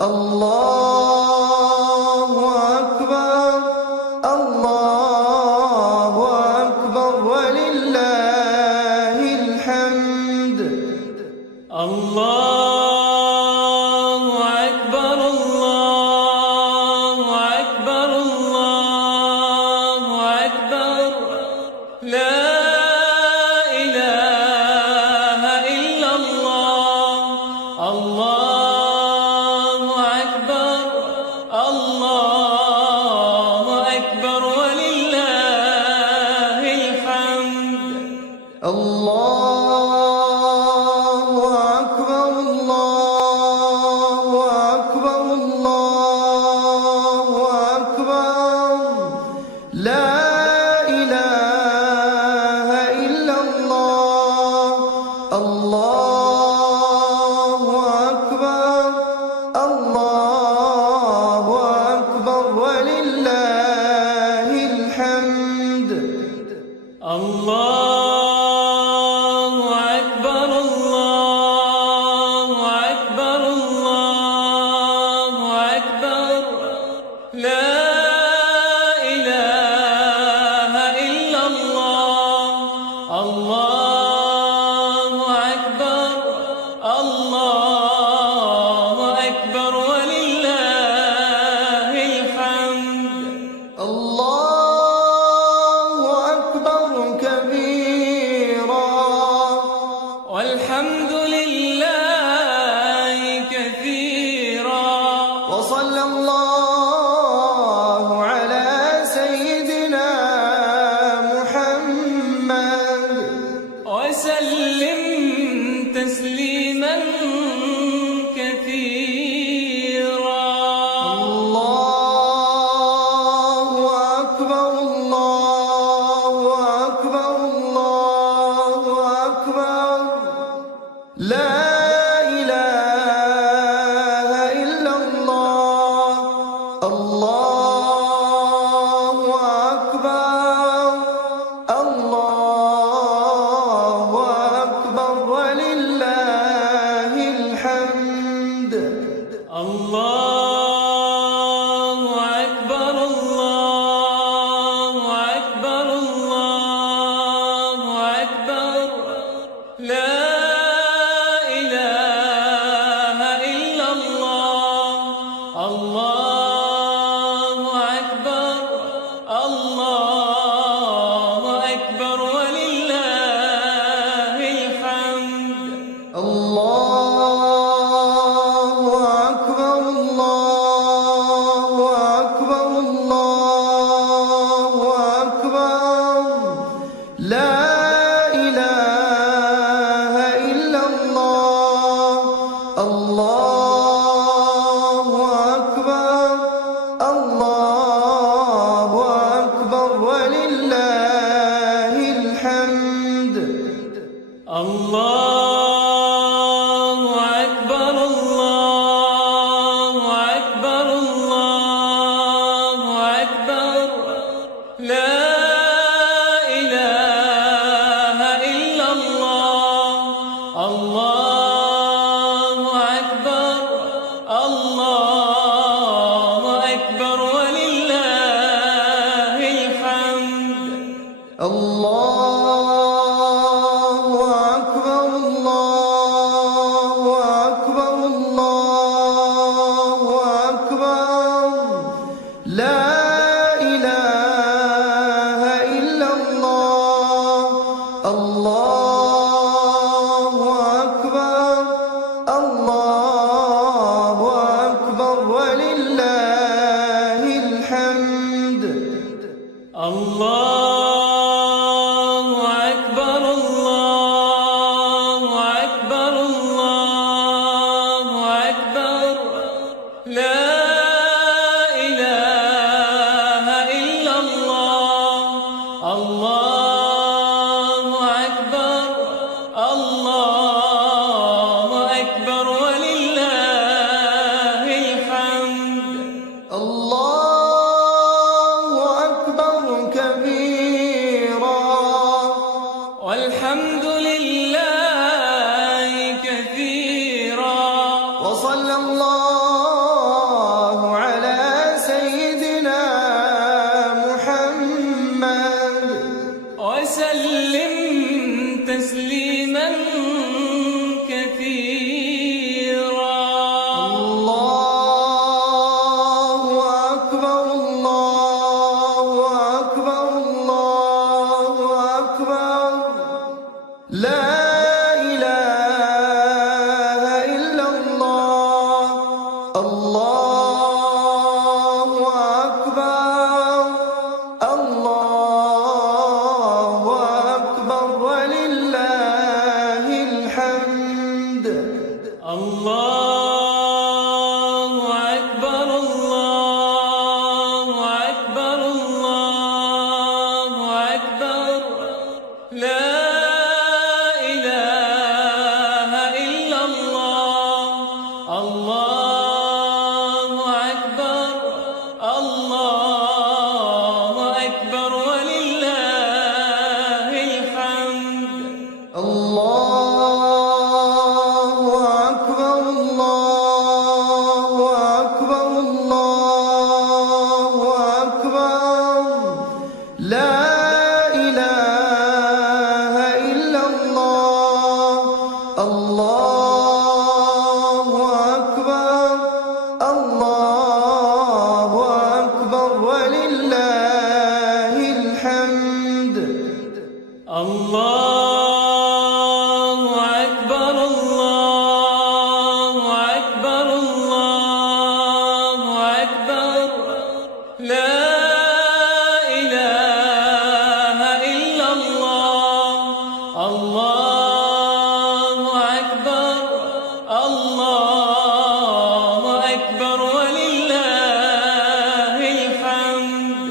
الله أكبر الله أكبر ولله الحمد. الله أكبر الله أكبر الله أكبر لا إله إلا الله. الله أكبر الله أكبر ولله الحمد. الله أكبر الله أكبر الله أكبر لا إله إلا الله. الله أكبر الله أكبر ولله الحمد. الله أكبر الله أكبر الله أكبر لا إله إلا الله. الله أكبر الله أكبر ولله الحمد. الله أكبر كبيرا والحمد لله كثيرا وصلى الله على سيدنا محمد وسلم تسليما كثيرا. الله أكبر الله أكبر الله أكبر لا إله إلا الله. الله أكبر الله أكبر ولله الحمد. الله أكبر الله أكبر الله أكبر لا إله إلا الله. الله أكبر الله أكبر ولله الحمد. الله أكبر الله أكبر الله أكبر لا إله إلا الله. الله أكبر الله أكبر ولله الحمد. الله أكبر الله أكبر الله أكبر لا إله إلا الله. الله أكبر الله أكبر ولله الحمد. الله أكبر الله أكبر الله أكبر لا إله إلا الله. الله أكبر الله أكبر ولله الحمد. الله أكبر الله أكبر الله أكبر لا إله إلا الله. الله أكبر الله أكبر ولله الحمد. الله أكبر كبيرا والحمد لله. وصلى الله الله أكبر الله أكبر ولله الحمد الله أكبر الله أكبر الله أكبر لا إله إلا الله الله أكبر الله أكبر ولله الحمد الله أكبر الله أكبر الله أكبر لا إله إلا الله الله أكبر الله أكبر ولله الحمد الله أكبر الله أكبر الله أكبر لا إله إلا الله الله أكبر الله أكبر ولله الحمد